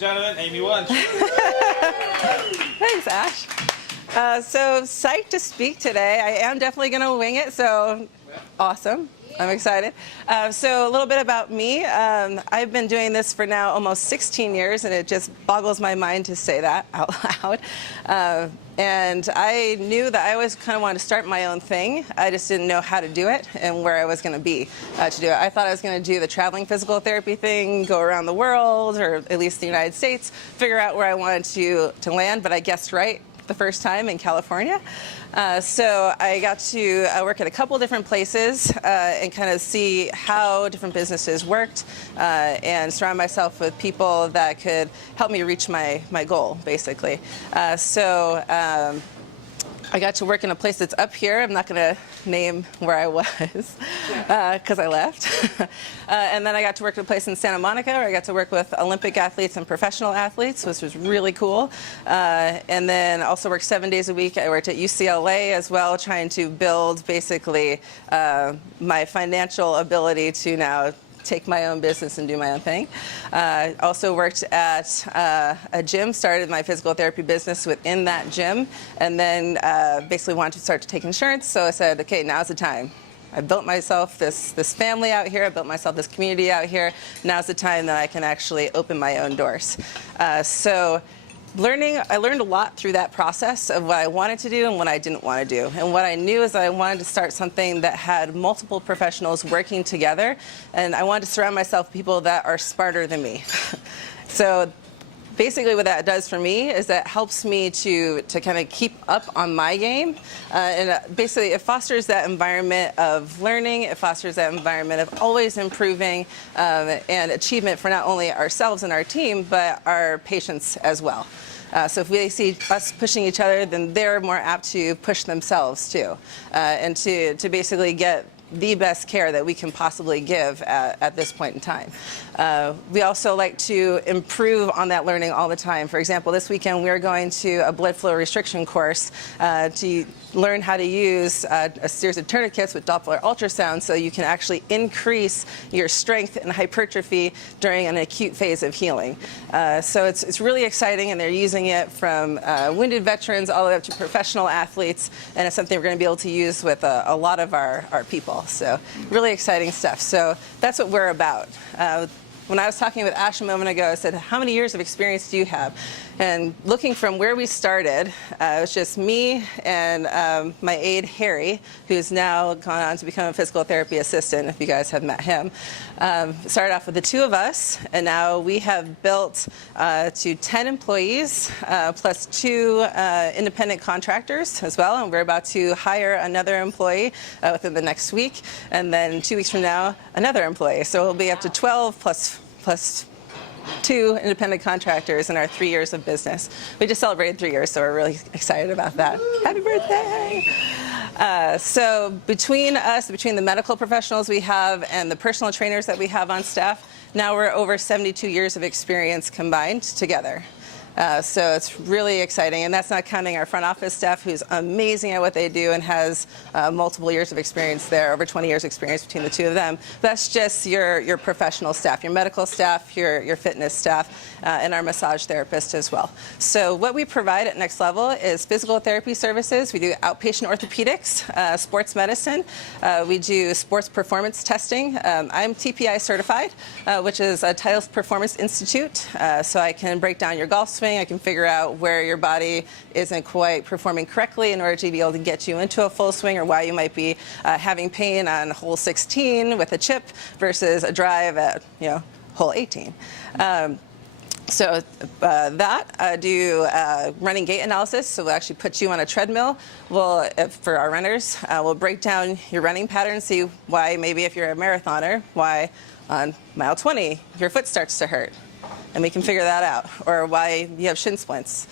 and gentlemen, Amy Wunsch. Thanks, Ash. So psyched to speak today. I am definitely going to wing it, so awesome. I'm excited. So a little bit about me. I've been doing this for now almost 16 years, and it just boggles my mind to say that out loud. And I knew that I always kind of wanted to start my own thing. I just didn't know how to do it and where I was going to be to do it. I thought I was going to do the traveling physical therapy thing, go around the world, or at least the United States, figure out where I wanted to land, but I guessed right the first time in California. So I got to work at a couple different places and kind of see how different businesses worked and surround myself with people that could help me reach my goal, basically. So I got to work in a place that's up here. I'm not going to name where I was because I left. And then I got to work at a place in Santa Monica where I got to work with Olympic athletes and professional athletes, which was really cool. And then also worked 7 days a week. I worked at UCLA as well, trying to build basically my financial ability to now take my own business and do my own thing. Also worked at a gym, started my physical therapy business within that gym, and then basically wanted to start to take insurance, so I said, okay, now's the time. I built myself this family out here, I built myself this community out here, now's the time that I can actually open my own doors. I learned a lot through that process of what I wanted to do and what I didn't want to do. And what I knew is that I wanted to start something that had multiple professionals working together, and I wanted to surround myself with people that are smarter than me. So basically what that does for me is that helps me to kind of keep up on my game. And basically it fosters that environment of learning, it fosters that environment of always improving and achievement for not only ourselves and our team, but our patients as well. So if we see us pushing each other, then they're more apt to push themselves too, and to basically get the best care that we can possibly give at this point in time. We also like to improve on that learning all the time. For example, this weekend we're going to a blood flow restriction course to learn how to use a series of tourniquets with Doppler ultrasound so you can actually increase your strength and hypertrophy during an acute phase of healing. So it's really exciting, and they're using it from wounded veterans all the way up to professional athletes, and it's something we're going to be able to use with a lot of our people. So really exciting stuff. So that's what we're about. When I was talking with Ash a moment ago, I said, how many years of experience do you have? And looking from where we started, it was just me and my aide, Harry, who's now gone on to become a physical therapy assistant, if you guys have met him. Started off with the two of us, and now we have built to 10 employees, plus 2 independent contractors as well, and we're about to hire another employee within the next week, and then 2 weeks from now, another employee. So we'll be up to 12 plus 2 independent contractors in our 3 years of business. We just celebrated 3 years, so we're really excited about that. Happy birthday! So between us, between the medical professionals we have and the personal trainers that we have on staff, now we're over 72 years of experience combined together. So it's really exciting, and that's not counting our front office staff, who's amazing at what they do and has multiple years of experience there, over 20 years experience between the two of them. That's just your professional staff, your medical staff, your fitness staff, and our massage therapist as well. So what we provide at Next Level is physical therapy services. We do outpatient orthopedics, sports medicine. We do sports performance testing. I'm TPI certified, which is a Titleist Performance Institute, so I can break down your golf swing. I can figure out where your body isn't quite performing correctly in order to be able to get you into a full swing, or why you might be having pain on hole 16 with a chip versus a drive at hole 18. So I do running gait analysis. So we'll actually put you on a treadmill. For our runners, we'll break down your running pattern, see why maybe if you're a marathoner, why on mile 20 your foot starts to hurt. And we can figure that out, or why you have shin splints.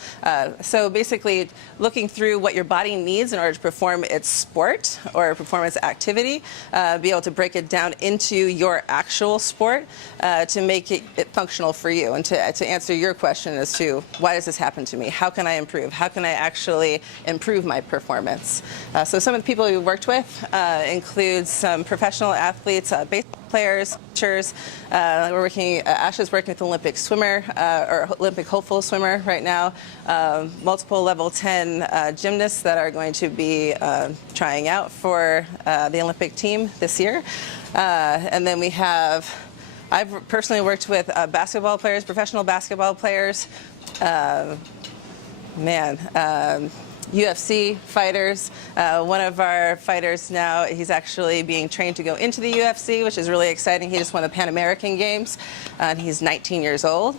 So basically looking through what your body needs in order to perform its sport or perform its activity, be able to break it down into your actual sport to make it functional for you, and to answer your question as to why does this happen to me? How can I improve? How can I actually improve my performance? So some of the people we worked with include some professional athletes, baseball players, We're working, Ash is working with an Olympic swimmer, or Olympic hopeful swimmer right now, multiple level 10 gymnasts that are going to be trying out for the Olympic team this year. And then I've personally worked with basketball players, professional basketball players, UFC fighters. One of our fighters now, he's actually being trained to go into the UFC, which is really exciting. He just won the Pan American Games, and he's 19 years old.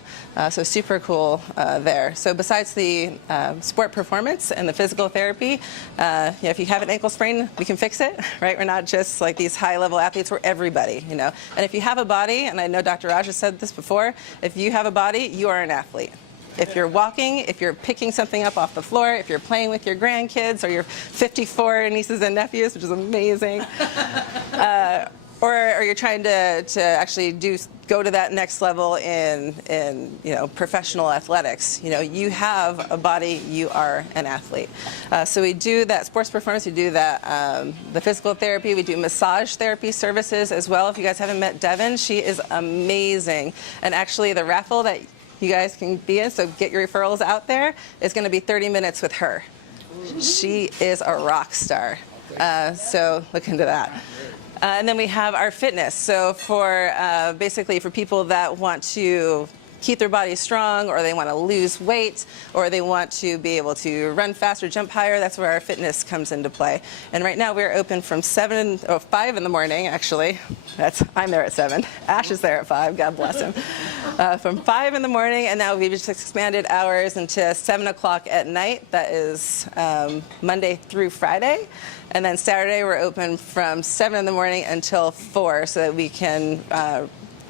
So super cool there. So besides the sport performance and the physical therapy, if you have an ankle sprain, we can fix it, right? We're not just like these high-level athletes. We're everybody, And if you have a body, and I know Dr. Raj has said this before, if you have a body, you are an athlete. If you're walking, if you're picking something up off the floor, if you're playing with your grandkids or your 54 nieces and nephews, which is amazing, or you're trying to actually go to that next level in professional athletics, you have a body, you are an athlete. So we do that sports performance, we do that the physical therapy, we do massage therapy services as well. If you guys haven't met Devin, she is amazing. And actually the raffle that you guys can be in, so get your referrals out there. It's going to be 30 minutes with her. She is a rock star. So look into that. And then we have our fitness. So for basically for people that want to keep their body strong, or they want to lose weight, or they want to be able to run faster, jump higher, that's where our fitness comes into play. And right now we're open from 5 in the morning, actually. I'm there at 7. Ash is there at 5, God bless him. From 5 in the morning, and now we've just expanded hours into 7 o'clock at night. That is Monday through Friday. And then Saturday we're open from 7 in the morning until 4, so that we can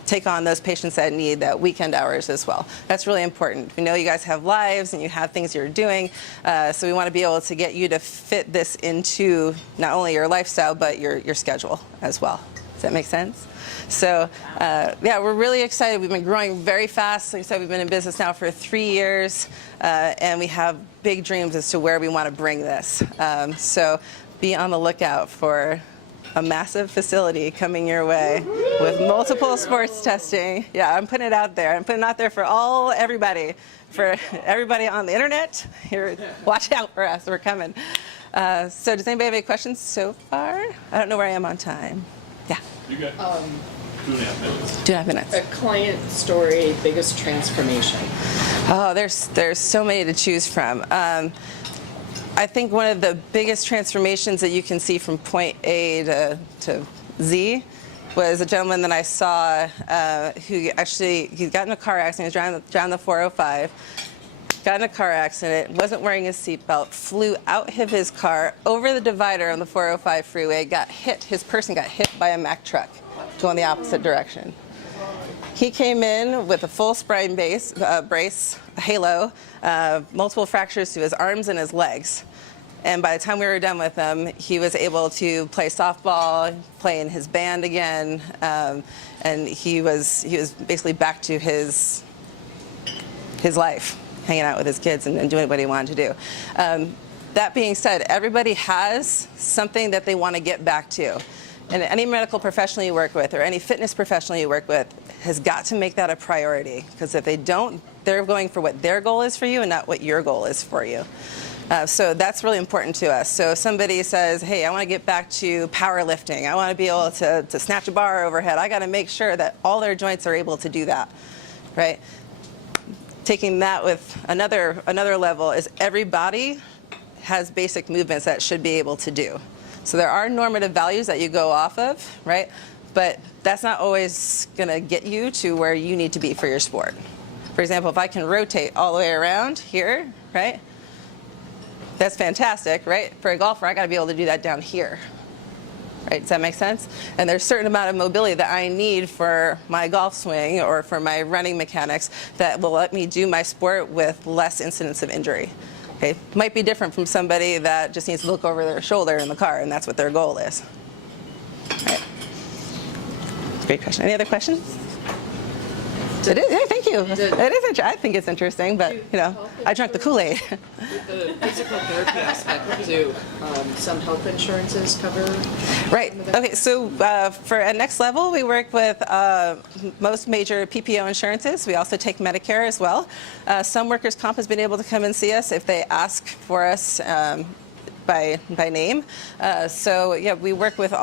take on those patients that need that weekend hours as well. That's really important. We know you guys have lives and you have things you're doing, so we want to be able to get you to fit this into not only your lifestyle, but your schedule as well. Does that make sense? So, yeah, we're really excited. We've been growing very fast. Like I said, we've been in business now for 3 years, and we have big dreams as to where we want to bring this. So be on the lookout for a massive facility coming your way with multiple sports testing. Yeah, I'm putting it out there. I'm putting it out there for everybody on the internet. Here, watch out for us. We're coming. So does anybody have any questions so far? I don't know where I am on time. Yeah. You got 2.5 minutes. 2.5 minutes. A client story, biggest transformation. Oh, there's so many to choose from. I think one of the biggest transformations that you can see from point A to Z was a gentleman that I saw who he got in a car accident. He was driving the 405, got in a car accident, wasn't wearing his seatbelt, flew out of his car over the divider on the 405 freeway, his person got hit by a Mack truck going the opposite direction. He came in with a full spine brace, a halo, multiple fractures to his arms and his legs. And by the time we were done with him, he was able to play softball, play in his band again, and he was basically back to his life, hanging out with his kids and doing what he wanted to do. That being said, everybody has something that they want to get back to. And any medical professional you work with or any fitness professional you work with has got to make that a priority, because if they don't, they're going for what their goal is for you and not what your goal is for you. So that's really important to us. So if somebody says, hey, I want to get back to powerlifting, I want to be able to snatch a bar overhead, I got to make sure that all their joints are able to do that, right? Taking that with another level is every body has basic movements that should be able to do. So there are normative values that you go off of, right? But that's not always going to get you to where you need to be for your sport. For example, if I can rotate all the way around here, right? That's fantastic, right? For a golfer, I got to be able to do that down here. Right? Does that make sense? And there's a certain amount of mobility that I need for my golf swing or for my running mechanics that will let me do my sport with less incidence of injury. Okay, might be different from somebody that just needs to look over their shoulder in the car, and that's what their goal is. All right. Great question. Any other questions? It is. Yeah, thank you. It is. I think it's interesting, but I drank the Kool-Aid. With the physical therapy aspect, do some health insurances cover? Right. Okay. So for at Next Level, we work with most major PPO insurances. We also take Medicare as well. Some workers' comp has been able to come and see us if they ask for us. By name. So yeah, we work with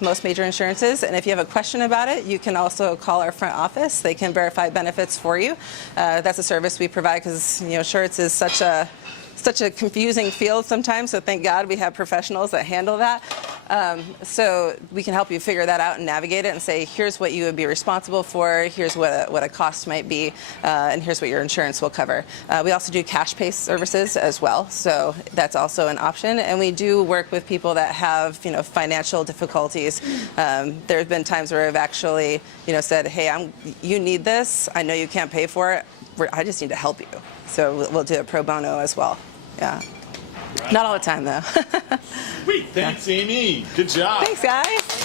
most major insurances, and if you have a question about it, you can also call our front office. They can verify benefits for you. That's a service we provide because insurance is such a confusing field sometimes, so thank God we have professionals that handle that. So we can help you figure that out and navigate it and say, here's what you would be responsible for, here's what a cost might be, and here's what your insurance will cover. We also do cash pay services as well, so that's also an option. And we do work with people that have financial difficulties. There have been times where I've actually said, hey, you need this, I know you can't pay for it, I just need to help you. So we'll do it pro bono as well. Yeah. Right. Not all the time, though. Sweet. Thanks, Amy. Good job. Thanks, guys.